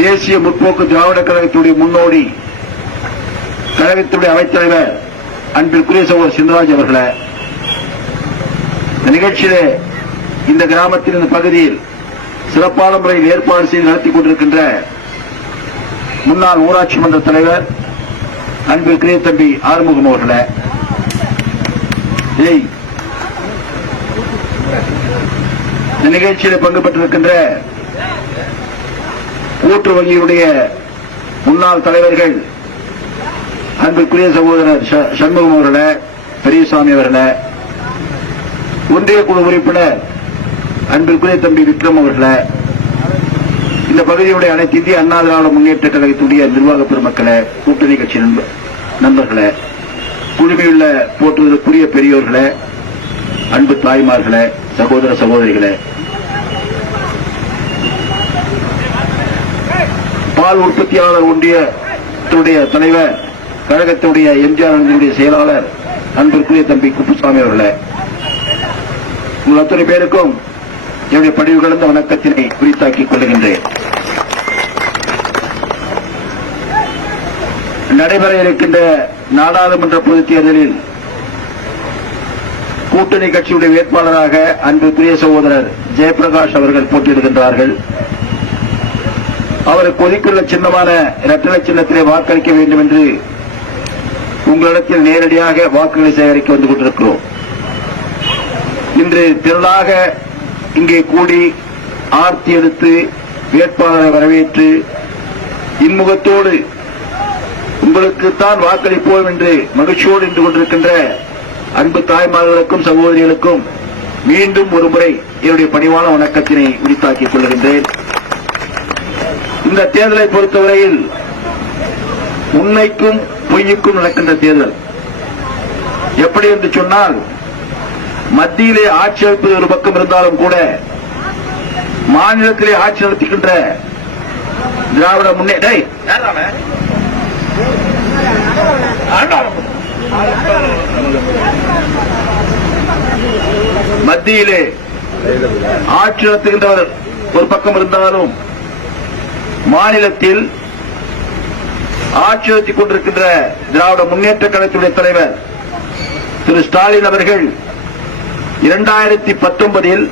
தேசிய முற்போக்கு திராவிட கழகத்துடைய முன்னோடி கழகத்துடைய அவைத்தலைவர் அன்பிற்குரிய சகோதரர் சிந்தராஜ் அவர்களே, இந்த நிகழ்ச்சியிலே இந்த கிராமத்தில் இந்த பகுதியில் சிறப்பான முறையில் ஏற்பாடு செய்து நடத்தி கொண்டிருக்கின்ற முன்னாள் ஊராட்சி மன்ற தலைவர் அன்பிற்குரிய தம்பி ஆறுமுகம் அவர்களே, இந்த நிகழ்ச்சியில் பங்கு பெற்றிருக்கின்ற கூட்டுறவு வங்கியுடைய முன்னாள் தலைவர்கள் அன்பிற்குரிய சகோதரர் சண்முகம் அவர்களே, பெரியசாமி அவர்களே, ஒன்றிய குழு உறுப்பினர் அன்பிற்குரிய தம்பி விக்ரம் அவர்களே, இந்த பகுதியுடைய அனைத்து இந்திய அண்ணா திராவிட முன்னேற்ற கழகத்துடைய நிர்வாக பெருமக்களே, கூட்டணி கட்சி நண்பர்களே, குழுமையுள்ள போற்றுவதற்குரிய பெரியோர்களே, அன்பு தாய்மார்களே, சகோதர சகோதரிகளே, பால் உற்பத்தியாளர் ஒன்றியத்துடைய தலைவர் கழகத்துடைய எம்ஜிஆர் செயலாளர் அன்பிற்குரிய தம்பி குப்புசாமி அவர்களே, உங்கள் அத்தனை பேருக்கும் என்னுடைய பணிவு கலந்த வணக்கத்தினை குறித்தாக்கிக் கொள்கின்றேன். நடைபெற இருக்கின்ற நாடாளுமன்ற பொதுத் தேர்தலில் கூட்டணி கட்சியுடைய வேட்பாளராக அன்புக்குரிய சகோதரர் ஜெயபிரகாஷ் அவர்கள் போட்டியிடுகின்றார்கள். அவருக்கு ஒதுக்கியுள்ள சின்னமான இரட்டை சின்னத்திலே வாக்களிக்க வேண்டும் என்று உங்களிடத்தில் நேரடியாக வாக்குகளை சேகரிக்க வந்து கொண்டிருக்கிறோம். இன்று திரளாக இங்கே கூடி ஆர்த்தி எடுத்து வேட்பாளரை வரவேற்று இன்முகத்தோடு உங்களுக்குத்தான் வாக்களிப்போம் என்று மகிழ்ச்சியோடு நின்று கொண்டிருக்கின்ற அன்பு தாய்மார்களுக்கும் சகோதரிகளுக்கும் மீண்டும் ஒரு முறை என்னுடைய பணிவான வணக்கத்தினை உரித்தாக்கிக் கொள்கின்றேன். இந்த தேர்தலை பொறுத்தவரையில் உண்மைக்கும் பொய்யுக்கும் நடக்கின்ற தேர்தல். எப்படி என்று சொன்னால், மத்தியிலே ஆட்சி அமைப்பது ஒரு பக்கம் இருந்தாலும் கூட மாநிலத்திலே ஆட்சி நடத்துகின்ற திராவிட முன்னேற்ற மத்தியிலே ஆட்சி நடத்துகின்றவர் ஒரு பக்கம் இருந்தாலும் மாநிலத்தில் ஆட்சி நடத்திக் கொண்டிருக்கின்ற திராவிட முன்னேற்ற கழகத்துடைய தலைவர் திரு ஸ்டாலின் அவர்கள் 2019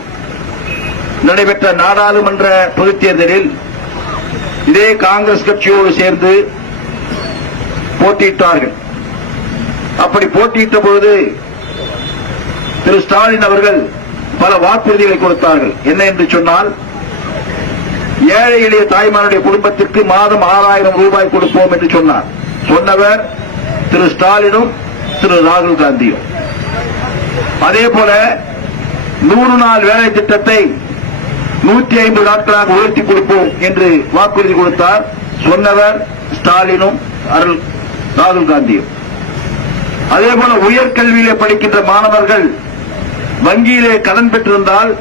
நடைபெற்ற நாடாளுமன்ற பொதுத் தேர்தலில் இதே காங்கிரஸ் கட்சியோடு சேர்ந்து போட்டியிட்டார்கள். அப்படி போட்டியிட்ட பொழுது திரு ஸ்டாலின் அவர்கள் பல வாக்குறுதிகளை கொடுத்தார்கள். என்ன என்று சொன்னால், ஏழை எளிய தாய்மாருடைய குடும்பத்திற்கு மாதம் 6000 ரூபாய் கொடுப்போம் என்று சொன்னார். சொன்னவர் திரு ஸ்டாலினும் திரு ராகுல் காந்தியும். அதேபோல 100 நாள் வேலை திட்டத்தை 150 நாட்களாக உயர்த்தி கொடுப்போம் என்று வாக்குறுதி கொடுத்தார். சொன்னவர் ஸ்டாலினும் ராகுல் காந்தியும். அதேபோல உயர்கல்வியிலே படிக்கின்ற மாணவர்கள் வங்கியிலே கடன் பெற்றிருந்தால்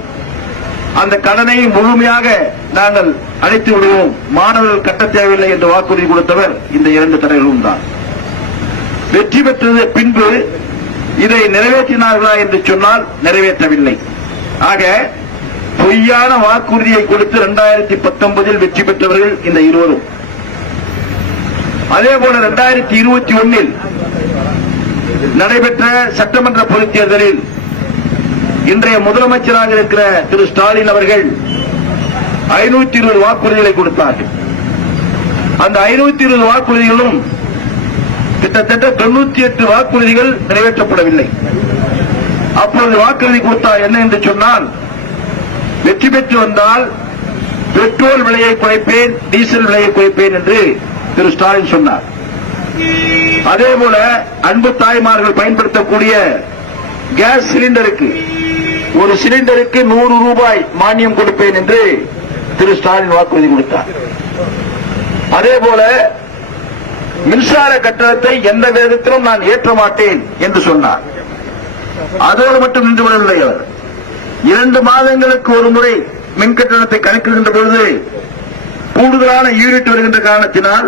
அந்த கடனை முழுமையாக நாங்கள் அழைத்து விடுவோம், மாணவர்கள் கட்ட தேவையில்லை என்று வாக்குறுதி கொடுத்தவர் இந்த 2 தலைவர்களும் தான். வெற்றி பெற்றது பின்பு இதை நிறைவேற்றினார்களா என்று சொன்னால் நிறைவேற்றவில்லை. ஆக பொய்யான வாக்குறுதியை கொடுத்து 2019 வெற்றி பெற்றவர்கள் இந்த இருவரும். அதேபோல 2021 நடைபெற்ற சட்டமன்ற பொதுத் தேர்தலில் இன்றைய முதலமைச்சராக இருக்கிற திரு ஸ்டாலின் அவர்கள் 520 வாக்குறுதிகளை கொடுத்தார்கள். அந்த 520 வாக்குறுதிகளும் கிட்டத்தட்ட 98 வாக்குறுதிகள் நிறைவேற்றப்படவில்லை. அப்பொழுது வாக்குறுதி கொடுத்தார் என்ன என்று சொன்னால், வெற்றி பெற்று வந்தால் பெட்ரோல் விலையை குறைப்பேன், டீசல் விலையை குறைப்பேன் என்று திரு ஸ்டாலின் சொன்னார். அதேபோல அன்பு தாய்மார்கள் பயன்படுத்தக்கூடிய கேஸ் சிலிண்டருக்கு ஒரு சிலிண்டருக்கு 100 ரூபாய் மானியம் கொடுப்பேன் என்று திரு ஸ்டாலின் வாக்குறுதி கொடுத்தார். அதேபோல மின்சார கட்டணத்தை எந்த விதத்திலும் நான் ஏற்ற மாட்டேன் என்று சொன்னார். அதோடு மட்டும் நின்று விடவில்லை. அவர் 2 மாதங்களுக்கு ஒரு முறை மின் கட்டணத்தை கணக்கிடுகின்ற பொழுது கூடுதலான யூனிட் வருகின்ற காரணத்தினால்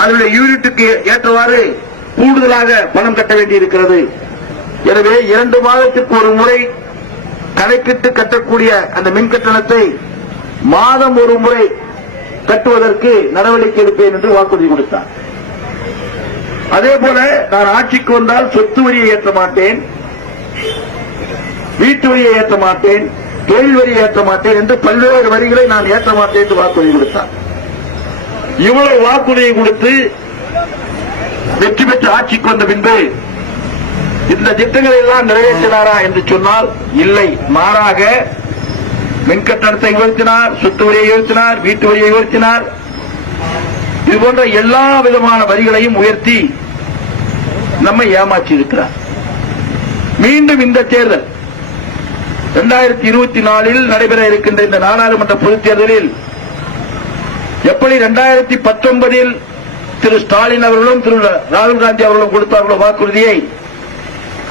அதனுடைய யூனிட்டுக்கு ஏற்றவாறு கூடுதலாக பணம் கட்ட வேண்டியிருக்கிறது. எனவே 2 மாதத்திற்கு ஒரு முறை கணக்கிட்டு கட்டக்கூடிய அந்த மின் கட்டணத்தை மாதம் ஒரு முறை கட்டுவதற்கு நடவடிக்கை எடுப்பேன் என்று வாக்குறுதி கொடுத்தார். அதே போல நான் ஆட்சிக்கு வந்தால் சொத்து வரியை ஏற்ற மாட்டேன், வீட்டு வரியை ஏற்ற மாட்டேன், தொழில் வரியை ஏற்ற மாட்டேன் என்று பல்வேறு வரிகளை நான் ஏற்ற மாட்டேன் என்று வாக்குறுதி கொடுத்தார். இவ்வளவு வாக்குறுதியை கொடுத்து வெற்றி பெற்று ஆட்சிக்கு வந்த பின்பு இந்த திட்டங்களை எல்லாம் நிறைவேற்றினாரா என்று சொன்னால் இல்லை. மாறாக மின்கட்டணத்தை உயர்த்தினார், சொத்து வரியை உயர்த்தினார், வீட்டு வரியை உயர்த்தினார். இதுபோன்ற எல்லா விதமான வரிகளையும் உயர்த்தி நம்மை ஏமாற்றி இருக்கிறார். மீண்டும் இந்த தேர்தல் 2024 நடைபெற இருக்கின்ற இந்த நாடாளுமன்ற பொதுத் தேர்தலில் எப்படி 2019 திரு ஸ்டாலின் அவர்களும் திரு ராகுல் காந்தி அவர்களும் கொடுத்தார்களோ வாக்குறுதியை,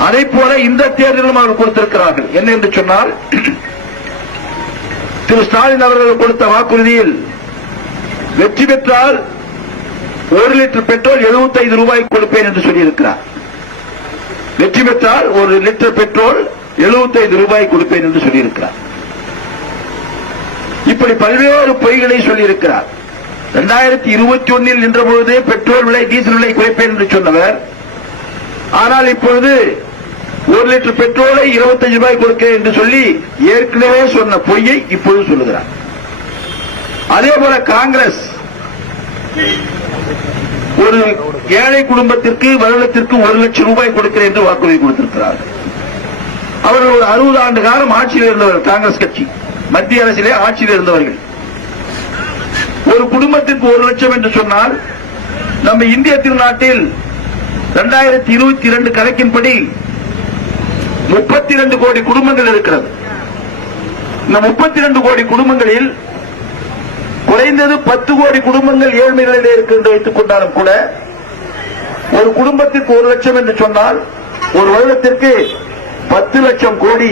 அதை போல இந்த தேர்தலும் அவர்கள் கொடுத்திருக்கிறார்கள். என்ன என்று சொன்னால், திரு ஸ்டாலின் அவர்கள் கொடுத்த வாக்குறுதியில் வெற்றி பெற்றால் 1 லிட்டர் பெட்ரோல் 75 ரூபாய்க்கு கொடுப்பேன் என்று சொல்லியிருக்கிறார். வெற்றி பெற்றால் 1 லிட்டர் பெட்ரோல் 75 ரூபாய் கொடுப்பேன் என்று சொல்லியிருக்கிறார். இப்படி பல்வேறு பொய்களை சொல்லியிருக்கிறார். 2021 நின்றபொழுது பெட்ரோல் விலை, டீசல் விலை குறைப்பேன் என்று சொன்னவர், ஆனால் இப்பொழுது 1 லிட்டர் பெட்ரோலை 25 ரூபாய் கொடுக்கிறேன் என்று சொல்லி ஏற்கனவே சொன்ன பொய்யை இப்பொழுது சொல்லுகிறார். அதே போல காங்கிரஸ் ஒரு ஏழை குடும்பத்திற்கு வருடத்திற்கு 1 லட்சம் ரூபாய் கொடுக்கிறேன் என்று வாக்குறுதி கொடுத்திருக்கிறார்கள். அவர்கள் ஒரு 60 ஆண்டு காலம் ஆட்சியில் இருந்தவர்கள். காங்கிரஸ் கட்சி மத்திய அரசிலே ஆட்சியில் இருந்தவர்கள். ஒரு குடும்பத்திற்கு 1 லட்சம் என்று சொன்னால், நம்ம இந்திய திருநாட்டில் 2022 கணக்கின்படி 32 கோடி குடும்பங்கள் இருக்கிறது. இந்த 32 கோடி குடும்பங்களில் குறைந்தது 10 கோடி குடும்பங்கள் ஏழ்மைகளிலே இருக்கின்ற வைத்துக் கொண்டாலும் கூட, ஒரு குடும்பத்திற்கு 1 லட்சம் என்று சொன்னால் ஒரு வருடத்திற்கு 10 லட்சம் கோடி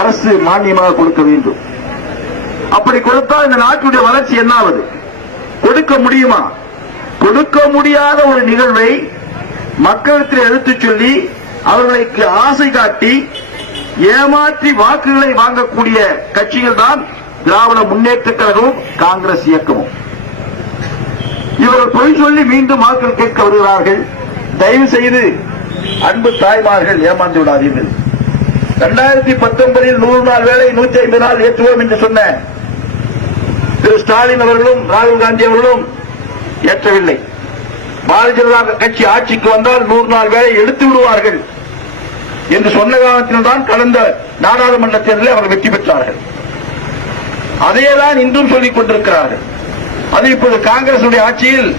அரசு மானியமாக கொடுக்க வேண்டும். அப்படி கொடுத்தால் இந்த நாட்டுடைய வளர்ச்சி என்னாவது? கொடுக்க முடியுமா? கொடுக்க முடியாத ஒரு நிகழ்வை மக்களிடத்தில் எடுத்துச் சொல்லி அவர்களுக்கு ஆசை காட்டி ஏமாற்றி வாக்குகளை வாங்கக்கூடிய கட்சிகள் தான் திராவிட முன்னேற்ற கழகமும் காங்கிரஸ் இயக்கமும். இவர்கள் பொய் சொல்லி மீண்டும் வாக்குகள் கேட்க வருகிறார்கள். தயவு செய்து அன்பு தாய்மார்கள் ஏமாந்து விடாதீர்கள். 2019 100 நாள் வேலை 150 நாள் ஏற்றுவோம் என்று சொன்ன திரு ஸ்டாலின் அவர்களும் ராகுல் காந்தி அவர்களும் ஏற்றவில்லை. பாரதிய ஜனதா கட்சி ஆட்சிக்கு வந்தால் 100 நாள் வேலை எடுத்து விடுவார்கள் என்று சொன்ன காலத்தில்தான் கடந்த நாடாளுமன்ற தேர்தலில் அவர்கள் வெற்றி பெற்றார்கள். அதையேதான் இன்றும் சொல்லிக் கொண்டிருக்கிறார்கள். அது இப்போது காங்கிரசுடைய ஆட்சியில்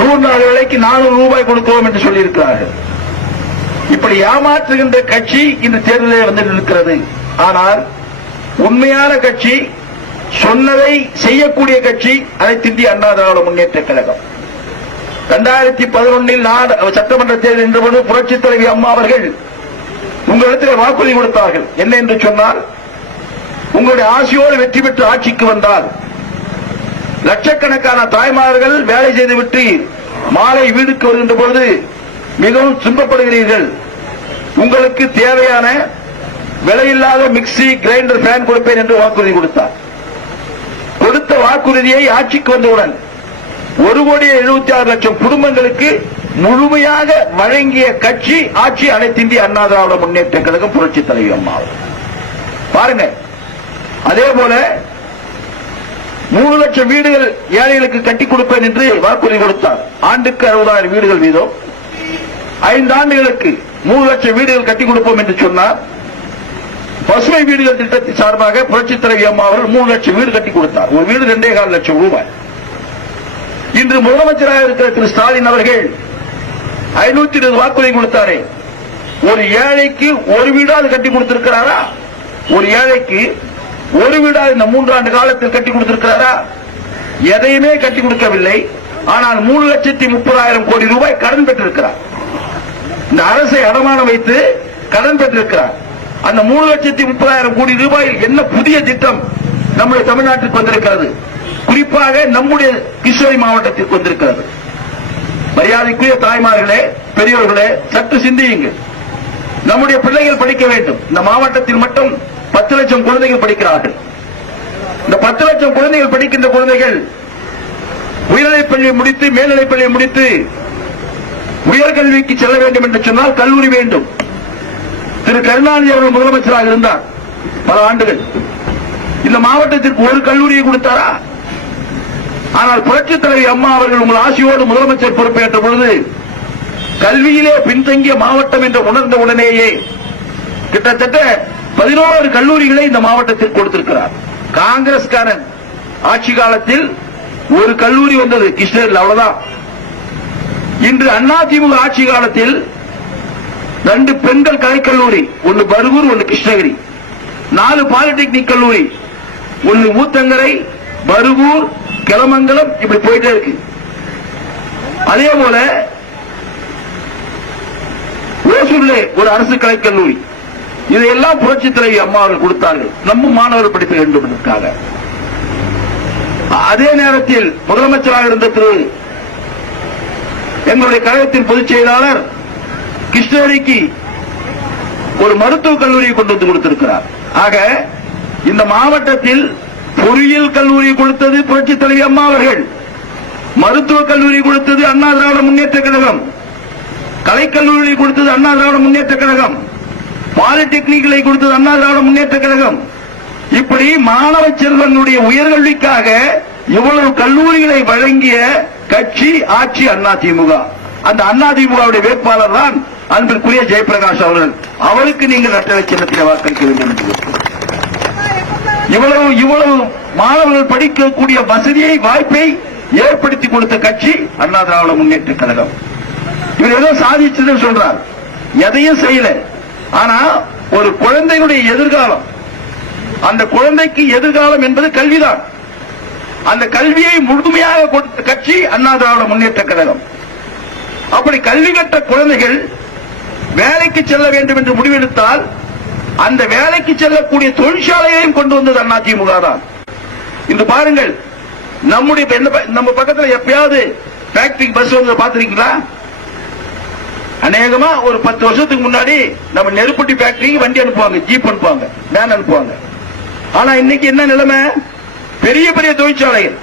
100 நாள் வேலைக்கு 400 ரூபாய் கொடுக்கிறோம் என்று சொல்லியிருக்கிறார்கள். இப்படி ஏமாற்றுகின்ற கட்சி இந்த தேர்தலில் வந்து இருக்கிறது. ஆனால் உண்மையான கட்சி, சொன்னதை செய்யக்கூடிய கட்சி அனைத்து இந்திய அண்ணா திராவிட முன்னேற்ற கழகம். 2011 சட்டமன்ற தேர்தல் என்றபோது புரட்சித் தலைவி அம்மா அவர்கள் உங்களிடத்தில் வாக்குறுதி கொடுத்தார்கள். என்ன என்று சொன்னால், உங்களுடைய ஆசையோடு வெற்றி பெற்று ஆட்சிக்கு வந்தால் லட்சக்கணக்கான தாய்மார்கள் வேலை செய்துவிட்டு மாலை வீடுக்கு வருகின்ற பொழுது மிகவும் துன்பப்படுகிறீர்கள். உங்களுக்கு தேவையான விலையில்லாத மிக்சி, கிரைண்டர், ஃபேன் கொடுப்பேன் என்று வாக்குறுதி கொடுத்தார். கொடுத்த வாக்குறுதியை ஆட்சிக்கு வந்தவுடன் 1,76,00,000 குடும்பங்களுக்கு முழுமையாக வழங்கிய கட்சி ஆட்சி அனைத்து இந்திய அண்ணா திராவிட முன்னேற்ற கழகம், புரட்சி தலைவி அம்மா. பாருங்க, அதே போல 3 லட்சம் வீடுகள் ஏழைகளுக்கு கட்டிக் கொடுப்பேன் என்று வாக்குறுதி கொடுத்தார். ஆண்டுக்கு 60,000 வீடுகள் வீதம் 5 ஆண்டுகளுக்கு 3 லட்சம் வீடுகள் கட்டிக் கொடுப்போம் என்று சொன்னார். பசுமை வீடுகள் திட்டத்தின் சார்பாக புரட்சித் தலைவி அம்மா அவர்கள் 3 லட்சம் வீடு கட்டிக் கொடுத்தார். ஒரு வீடு 2,25 லட்சம் ரூபாய். இன்று முதலமைச்சராக இருக்கிற திரு ஸ்டாலின் அவர்கள் 520 வாக்குறுதி கொடுத்தாரே, ஒரு ஏழைக்கு ஒரு வீடாவது கட்டி கொடுத்திருக்கிறாரா? ஒரு ஏழைக்கு ஒரு வீடாவது இந்த 3 ஆண்டு காலத்தில் கட்டி கொடுத்திருக்கிறாரா? எதையுமே கட்டி கொடுக்கவில்லை. ஆனால் 3,30,000 கோடி ரூபாய் கடன் பெற்றிருக்கிறார். இந்த அரசை அடமானம் வைத்து கடன் பெற்றிருக்கிறார். அந்த 3,30,000 கோடி ரூபாயில் என்ன புதிய திட்டம் நம்முடைய தமிழ்நாட்டிற்கு வந்திருக்கிறது? குறிப்பாக நம்முடைய கிருஷ்ணகிரி மாவட்டத்திற்கு வந்திருக்கிறது. மரியாதைக்குரிய தாய்மார்களே, பெரியோர்களே, சற்று சிந்தியுங்கள். நம்முடைய பிள்ளைகள் படிக்க வேண்டும். இந்த மாவட்டத்தில் மட்டும் 10 லட்சம் குழந்தைகள் படிக்கிறார்கள். இந்த 10 லட்சம் குழந்தைகள் படிக்கின்ற குழந்தைகள் உயர்நிலைப்பள்ளியை முடித்து மேல்நிலைப்பள்ளியை முடித்து உயர்கல்விக்கு செல்ல வேண்டும் என்று சொன்னால் கல்லூரி வேண்டும். திரு கருணாநிதி அவர்கள் முதலமைச்சராக இருந்தார் பல ஆண்டுகள். இந்த மாவட்டத்திற்கு ஒரு கல்லூரியை கொடுத்தாரா? ஆனால் புரட்சித் தலைவி அம்மா அவர்கள் உங்கள் ஆசியோடு முதலமைச்சர் பொறுப்பேற்ற பொழுது கல்வியிலே பின்தங்கிய மாவட்டம் என்று உணர்ந்த உடனேயே கிட்டத்தட்ட 11 கல்லூரிகளை இந்த மாவட்டத்தில் கொடுத்திருக்கிறார். காங்கிரஸ்காரன் ஆட்சி காலத்தில் ஒரு கல்லூரி வந்தது கிருஷ்ணகிரியில், அவ்வளவுதான். இன்று அதிமுக ஆட்சி காலத்தில் 2 பெண்கள் கலைக்கல்லூரி, ஒன்னு பர்கூர், ஒன்னு கிருஷ்ணகிரி. 4 பாலிடெக்னிக் கல்லூரி, ஒன்னு ஊத்தங்கரை, பர்கூர், கிளமங்கலம், இப்படி போயிட்டே இருக்கு. அதே போல ஓசூரிலே ஒரு அரசு கலைக்கல்லூரி. இதையெல்லாம் புரட்சித் தலைவி அம்மா அவர்கள் கொடுத்தார்கள், நம்ம மாணவர்கள் படிக்க வேண்டும் என்பதற்காக. அதே நேரத்தில் முதலமைச்சராக இருந்த திரு எங்களுடைய கழகத்தின் பொதுச் செயலாளர் கிருஷ்ணகிரிக்கு ஒரு மருத்துவக் கல்லூரியை கொண்டு வந்து கொடுத்திருக்கிறார். ஆக இந்த மாவட்டத்தில் பொறியியல் கல்லூரி கொடுத்தது புரட்சித் தலைவி அம்மா அவர்கள், மருத்துவக் கல்லூரி கொடுத்தது அண்ணா திராவிட முன்னேற்ற கழகம், கலைக்கல்லூரி கொடுத்தது அண்ணா திராவிட முன்னேற்ற கழகம், பாலிடெக்னிக்களை கொடுத்தது அண்ணா திராவிட முன்னேற்ற கழகம். இப்படி மாணவ செல்வங்களுடைய உயர்கல்விக்காக இவ்வளவு கல்லூரிகளை வழங்கிய கட்சி ஆட்சி அதிமுக. அந்த அதிமுகவுடைய வேட்பாளர் தான் அன்பிற்குரிய ஜெயபிரகாஷ் அவர்கள். அவருக்கு நீங்கள் இரட்டை சின்னத்தில் வாக்களிக்க வேண்டும் என்று இவ்வளவு மாணவர்கள் படிக்கக்கூடிய வசதியை வாய்ப்பை ஏற்படுத்தி கொடுத்த கட்சி அண்ணா திராவிட முன்னேற்ற கழகம். இவர் ஏதோ சாதிச்சதுன்னு சொல்றார், எதையும் செய்யல. ஆனா ஒரு குழந்தைகளுடைய எதிர்காலம், அந்த குழந்தைக்கு எதிர்காலம் என்பது கல்விதான். அந்த கல்வியை முழுமையாக கொடுத்த கட்சி அண்ணா திராவிட முன்னேற்ற கழகம். அப்படி கல்வி கற்ற குழந்தைகள் வேலைக்கு செல்ல வேண்டும் என்று முடிவெடுத்தால் அந்த வேலைக்கு செல்லக்கூடிய தொழிற்சாலையையும் கொண்டு வந்தது அதிமுக தான். இன்று பாருங்கள், நம்ம பக்கத்தில் எப்பயாவது ஃபேக்டரி பஸ் வந்து பாத்திருக்கீங்களா? அநேகமா ஒரு 10 வருஷத்துக்கு முன்னாடி நம்ம நெருப்பட்டி ஃபேக்டரிக்கு வண்டி அனுப்புவாங்க, ஜீப் அனுப்புவாங்க, வேன் அனுப்புவாங்க. ஆனா இன்னைக்கு என்ன நிலைமை? பெரிய பெரிய தொழிற்சாலைகள்,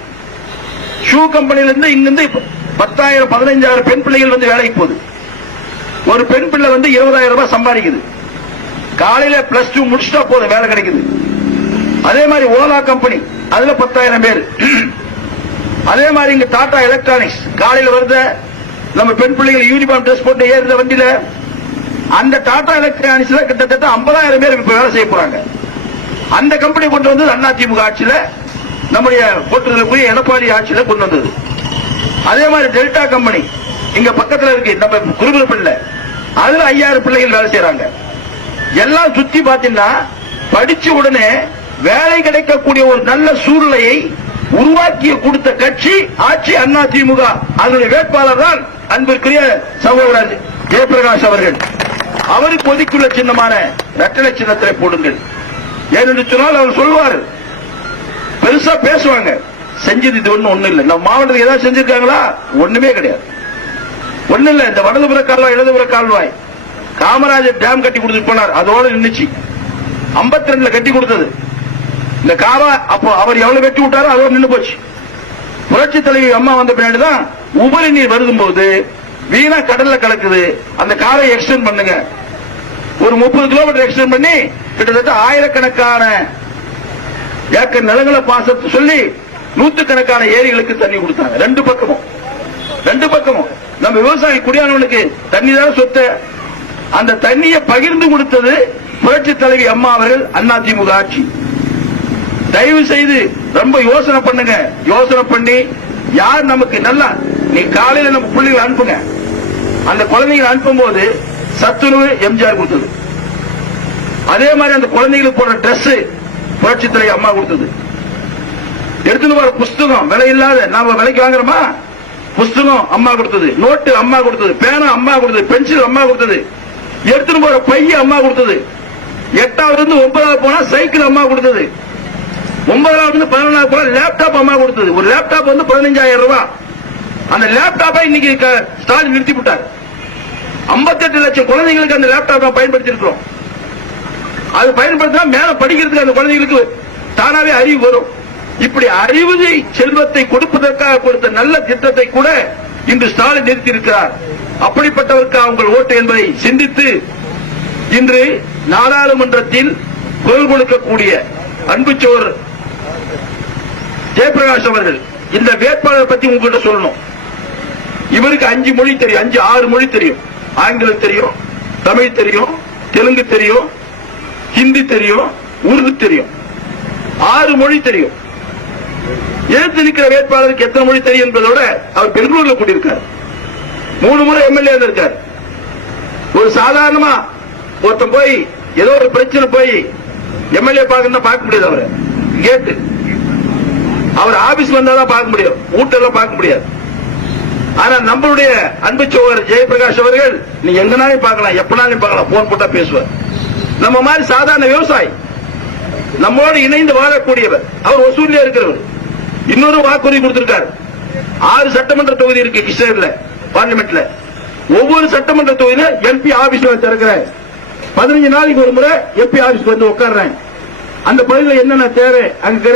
ஷூ கம்பெனில இருந்து இங்கிருந்து 10,000 15,000 பெண் பிள்ளைகள் வந்து வேலைக்கு போகுது. ஒரு பெண் பிள்ளை வந்து 20,000 ரூபாய் சம்பாதிக்குது. காலையில +2 முடிச்சுட்டா போதும், வேலை கிடைக்குது. அதே மாதிரி ஓலா கம்பெனி, அதுல 10,000 பேர். அதே மாதிரி இங்க டாடா எலக்ட்ரானிக்ஸ், காலையில வருது நம்ம பெண் பிள்ளைகள் யூனிஃபார்ம் ட்ரெஸ் போட்டு ஏறுற வண்டியில, அந்த டாடா எலக்ட்ரானிக்ஸ்ல கிட்டத்தட்ட 50,000 பேர் இப்ப வேலை செய்ய போறாங்க. அந்த கம்பெனி கொண்டு வந்தது அதிமுக ஆட்சியில, நம்முடைய போட்டுக்கூடிய எடப்பாடி ஆட்சியில கொண்டு வந்தது. அதே மாதிரி டெல்டா கம்பெனி இங்க பக்கத்துல இருக்கு, நம்ம குருகுலப்பள்ளியில, அதுல 5000 பிள்ளைகள் வேலை செய்யறாங்க. எல்லாம் சுத்தி பாத்தீங்கன்னா படிச்ச உடனே வேலை கிடைக்கக்கூடிய ஒரு நல்ல சூழ்நிலையை உருவாக்கி கொடுத்த கட்சி ஆட்சி அதிமுக. அதனுடைய வேட்பாளர் தான் அன்பிற்குரிய சகோதரர் ஜெயபிரகாஷ் அவர்கள். அவருக்கு ஒதுக்கியுள்ள சின்னமான இரட்டை சின்னத்தை போடுங்கள். ஏனென்று சொன்னால் அவர் சொல்லுவார், பெருசா பேசுவாங்க, செஞ்சது இது ஒண்ணு இல்ல. நம்ம மாவட்டத்தில் ஏதாவது செஞ்சிருக்காங்களா? ஒண்ணுமே கிடையாது. ஒண்ணு இல்ல. இந்த வடதுபுற கால்வாய் இடதுபுற கால்வாய் காமராஜர் டேம் கட்டி கொடுத்துட்டு போனார், அதோட நின்றுச்சு. 52ல கட்டி கொடுத்தது இந்த காவா. அப்போ அவர் எவ்வளவு வெட்டி விட்டாரோ அதோட நின்று போச்சு. புரட்சி தலைவி அம்மா வந்த பின்னாடிதான் உபரி நீர் வரும்போது வீணா கடல்ல கலக்குது, அந்த காவை எக்ஸ்டெண்ட் பண்ணுங்க, ஒரு 30 கிலோமீட்டர் எக்ஸ்டெண்ட் பண்ணி கிட்டத்தட்ட ஆயிரக்கணக்கான ஏக்கர் நிலங்களை பாசத்தை சொல்லி நூற்றுக்கணக்கான ஏரிகளுக்கு தண்ணி கொடுத்தாங்க. ரெண்டு பக்கமும் நம்ம விவசாயி குடியானவனுக்கு தண்ணி தான் சொத்து. அந்த தண்ணியை பகிர்ந்து கொடுத்தது புரட்சி தலைவி அம்மா அவர்கள், அதிமுக ஆட்சி. தயவு செய்து ரொம்ப யோசனை பண்ணுங்க. யோசனை பண்ணி யார் நமக்கு நல்லா, நீ காலையில நம்ம பிள்ளைகளை அனுப்புங்க. அந்த குழந்தைகளை அனுப்பும் போது சத்துணவு எம்ஜிஆர் கொடுத்தது. அதே மாதிரி அந்த குழந்தைகளுக்கு போடுற டிரெஸ் புரட்சி தலைவி அம்மா கொடுத்தது. எடுத்துன்னு வர புஸ்தகம் விலை இல்லாத, நாம விலைக்கு வாங்குறோமா, புஸ்தகம் அம்மா கொடுத்தது, நோட்டு அம்மா கொடுத்தது, பேனா அம்மா கொடுத்தது, பென்சில் அம்மா கொடுத்தது, எடுத்துன்னு போற பைய அம்மா கொடுத்தது. 8வது இருந்து 9வது போனா சைக்கிள் அம்மா கொடுத்தது. 9வது இருந்து 11வது போனா லேப்டாப் அம்மா கொடுத்தது. ஒரு லேப்டாப் வந்து 15,000 ரூபாய். அந்த லேப்டாப்பை இன்னைக்கு ஸ்டாலின் நிறுத்தி விட்டார். 58 லட்சம் குழந்தைகளுக்கு அந்த லேப்டாப் பயன்படுத்தி இருக்கிறோம். அது பயன்படுத்தினா மேல படிக்கிறதுக்கு அந்த குழந்தைகளுக்கு தானாவே அறிவு வரும். இப்படி அறிவு செல்வத்தை கொடுப்பதற்காக கொடுத்த நல்ல திட்டத்தை கூட இன்று ஸ்டாலின் நிறுத்தியிருக்கிறார். அப்படிப்பட்டவருக்கு உங்கள் ஓட்டு என்பதை சிந்தித்து இன்று நாடாளுமன்றத்தில் குரல் கொடுக்கக்கூடிய அன்புச்சோர் ஜெயபிரகாஷ் அவர்கள் இந்த வேட்பாளர் பத்தி உங்ககிட்ட சொல்லணும். இவருக்கு 5 மொழி தெரியும், 5-6 மொழி தெரியும். ஆங்கிலம் தெரியும், தமிழ் தெரியும், தெலுங்கு தெரியும், ஹிந்தி தெரியும், உருது தெரியும். 6 மொழி தெரியும். எழுத்து நிற்கிற வேட்பாளருக்கு எத்தனை மொழி தெரியும் என்பதோட அவர் பெங்களூர்ல கூட்டியிருக்கார். 3 முறை எம்எல்ஏ இருக்கார். ஒரு சாதாரணமா ஒருத்தன் போய் ஏதோ ஒரு பிரச்சனை போய் எம்எல்ஏ பார்க்க முடியாது. அவரை கேட்டு அவர் ஆபீஸ் வந்தாதான் பார்க்க முடியும், வீட்டெல்லாம் பார்க்க முடியாது. ஆனா நம்மளுடைய அன்பு சோழர் ஜெயபிரகாஷ் அவர்கள் நீங்க எங்கனாலும் பார்க்கலாம், எப்பனாலும் பார்க்கலாம், போன் போட்டா பேசுவார். நம்ம மாதிரி சாதாரண விவசாயி, நம்மோடு இணைந்து வாழக்கூடியவர். அவர் ஒசூர்ல இருக்கிறவர். இன்னொரு வாக்குறுதி கொடுத்திருக்காரு. 6 சட்டமன்ற தொகுதி இருக்கு கிருஷ்ணகிரியில பார்லிமெண்ட்ல. ஒவ்வொரு சட்டமன்ற தொகுதியில எம்பி ஆபீஸ் திறக்கிறேன். 15 நாளைக்கு ஒரு முறை எம்பி ஆபீஸ்க்கு வந்து உட்கார்றேன். அந்த பகுதியில் என்னென்ன தேவை அங்க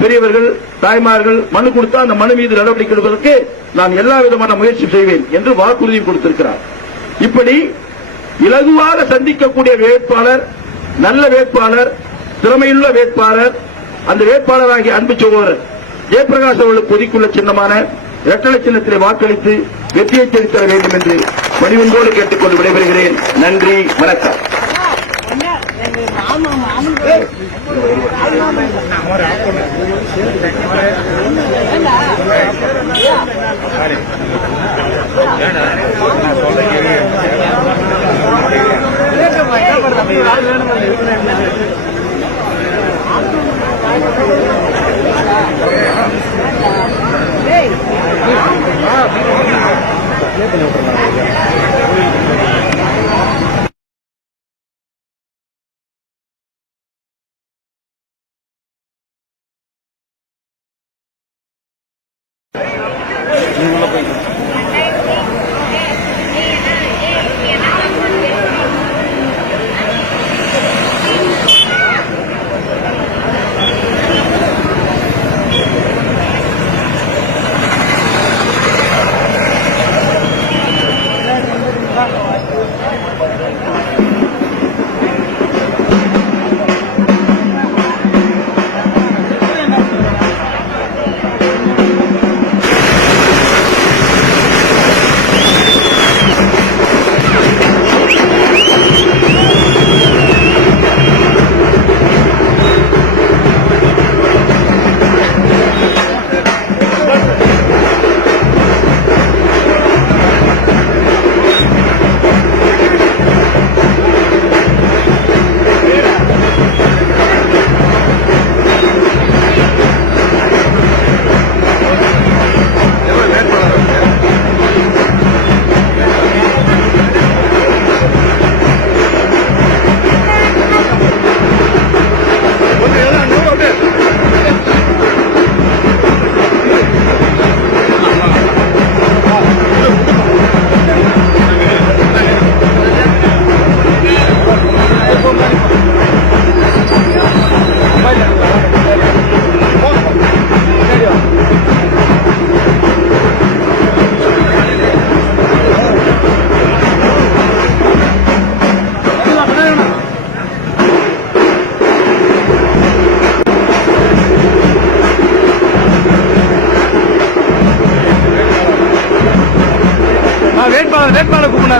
பெரியவர்கள் தாய்மார்கள் மனு கொடுத்தா அந்த மனு மீது நடவடிக்கை எடுப்பதற்கு நான் எல்லா விதமான முயற்சி செய்வேன் என்று வாக்குறுதி கொடுத்திருக்கிறார். இப்படி இலகுவாக சந்திக்கக்கூடிய வேட்பாளர், நல்ல வேட்பாளர், திறமையுள்ள வேட்பாளர், அந்த வேட்பாளராகிய அன்பு சகோதரர் ஜெயபிரகாஷ் அவர்களுக்கு ஒதுக்கியுள்ள சின்னமான இரட்டலை சின்னத்திலே வாக்களித்து வெற்றியை செலுத்த வேண்டும் என்று பணிவன்போடு கேட்டுக்கொண்டு விடைபெறுகிறேன். நன்றி, வணக்கம்.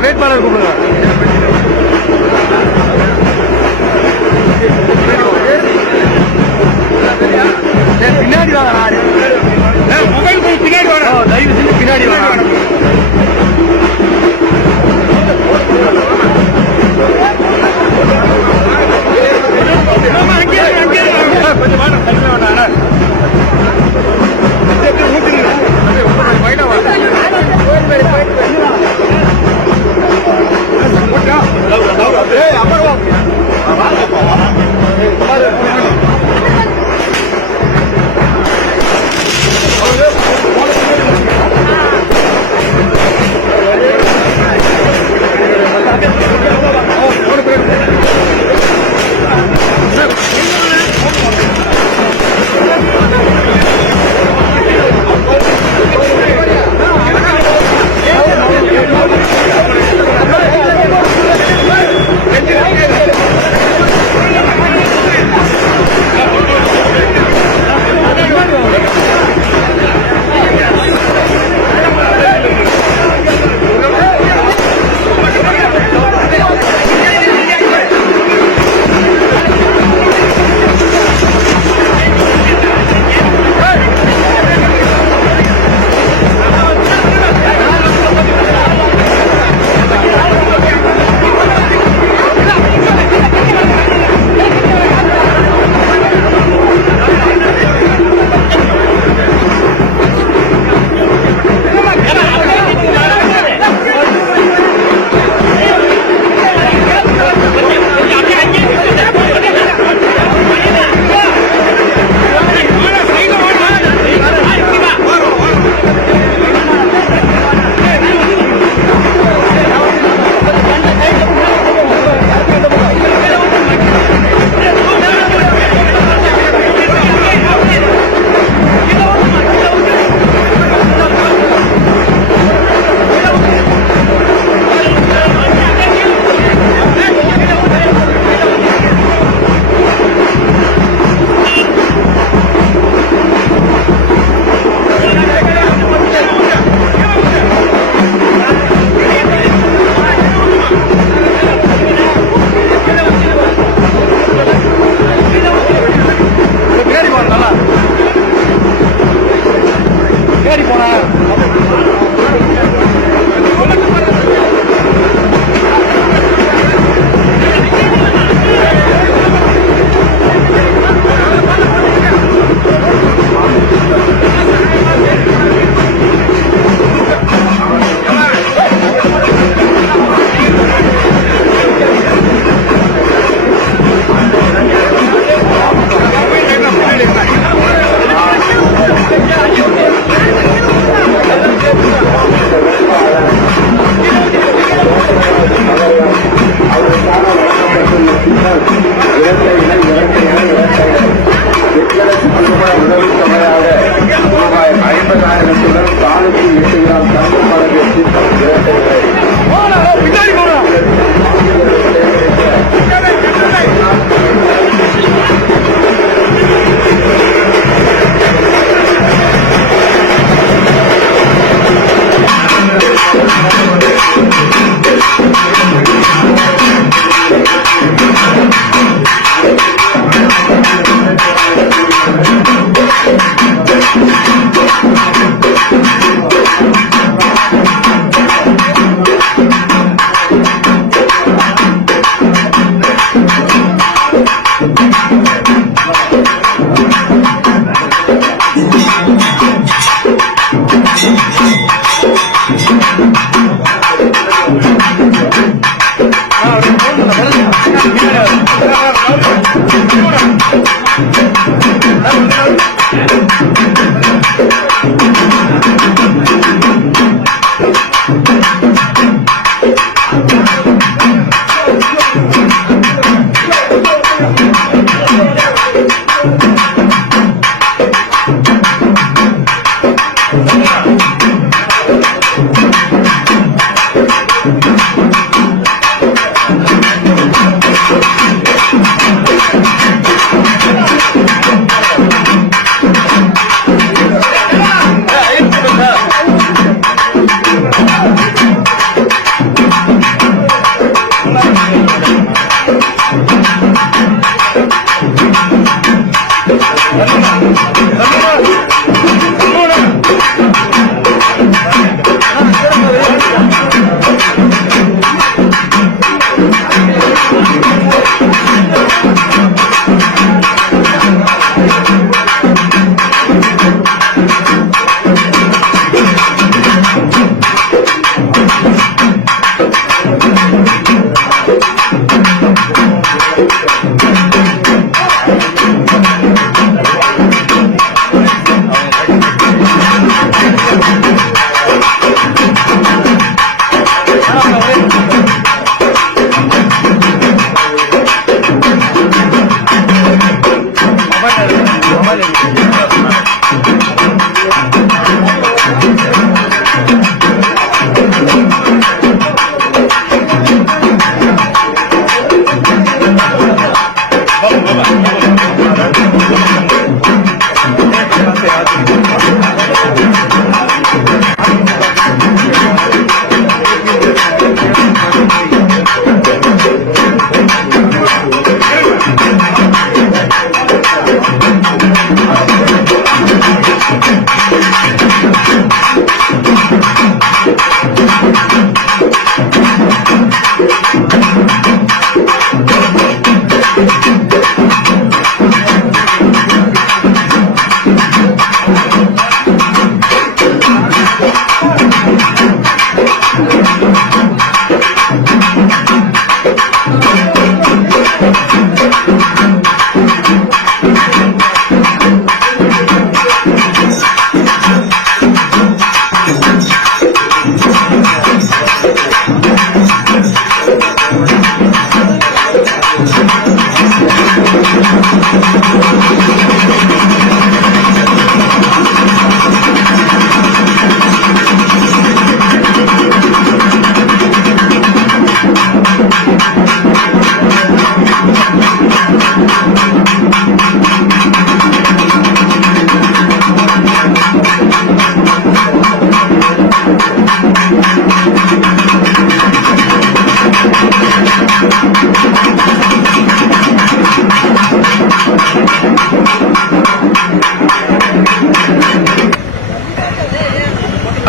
வேட்பாளர் கூப்பிடுங்க. பின்னாடி வாங்க, மொபைல் பின்னாடி வாங்க, தயவு செஞ்சு பின்னாடி வாங்க. கொஞ்சம் வாங்க,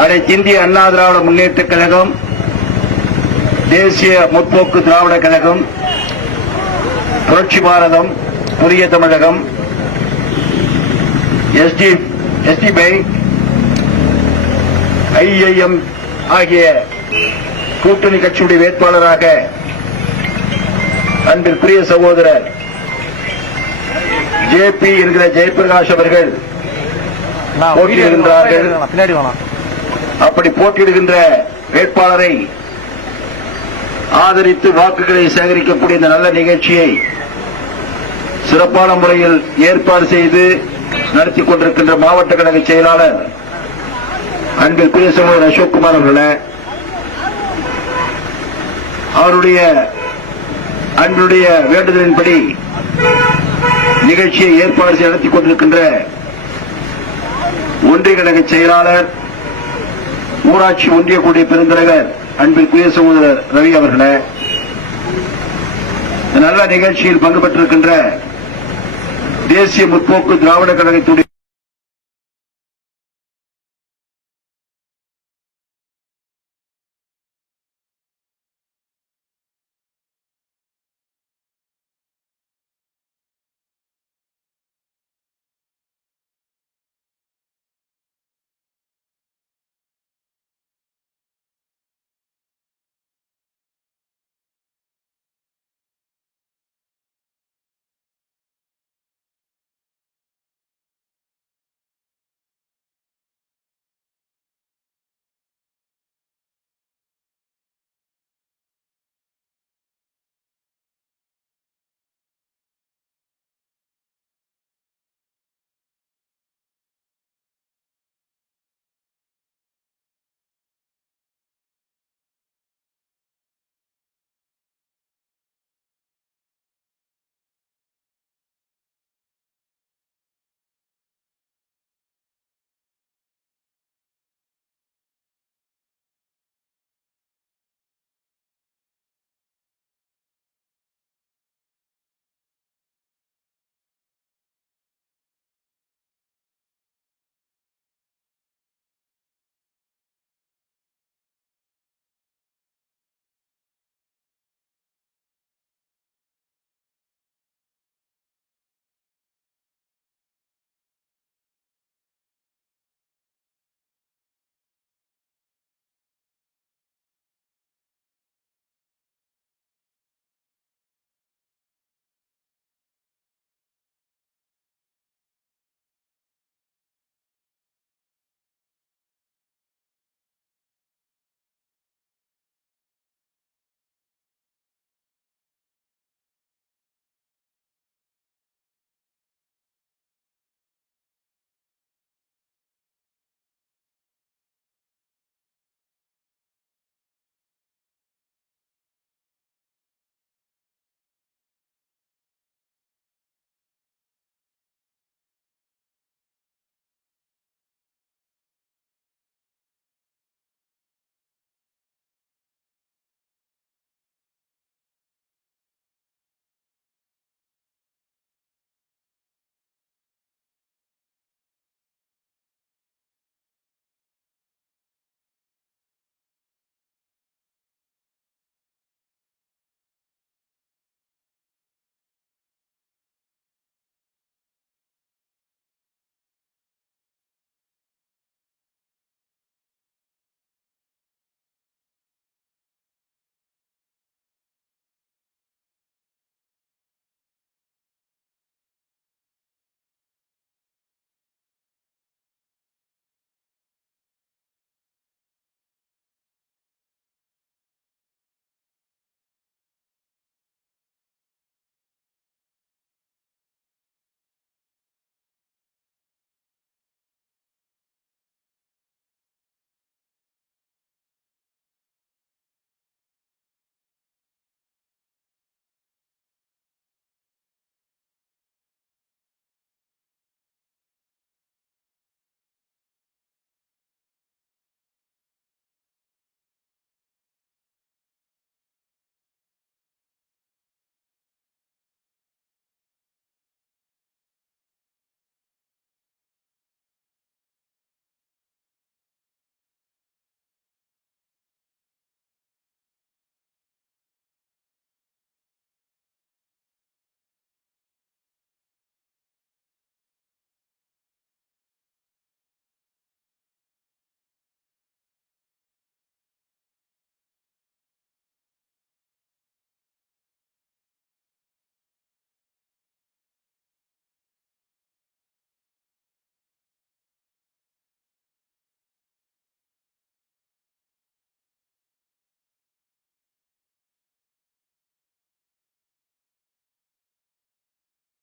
அனைத்து இந்திய அண்ணா திராவிட முன்னேற்ற கழகம், தேசிய முற்போக்கு திராவிட கழகம், புரட்சி பாரதம், புதிய தமிழகம், எஸ்டி பேங்க், ஐஎம் ஆகிய கூட்டணி கட்சியுடைய வேட்பாளராக அன்பிற்குரிய சகோதரர் ஜேபி என்கிற ஜெயபிரகாஷ் அவர்கள் போட்டியிடுகின்றார்கள். அப்படி போட்டியிடுகின்ற வேட்பாளரை ஆதரித்து வாக்குகளை சேகரிக்கக்கூடிய இந்த நல்ல நிகழ்ச்சியை சிறப்பான முறையில் ஏற்பாடு செய்து நடத்திக் கொண்டிருக்கின்ற மாவட்ட கழக செயலாளர் அன்பிற்குரிய சகோதரர் அசோக்குமார் அவர்களே, அவருடைய அன்புடைய வேண்டுதலின்படி நிகழ்ச்சியை ஏற்பாடு செய்து நடத்திக் கொண்டிருக்கின்ற ஒன்றிய கழக செயலாளர், ஊராட்சி ஒன்றிய கூடிய பெருந்தலைவர் அன்பிற்குரிய சகோதரர் ரவி அவர்களே, நல்ல நிகழ்ச்சியில் பங்கு பெற்றிருக்கின்ற தேசிய முற்போக்கு திராவிட கழகத்துடைய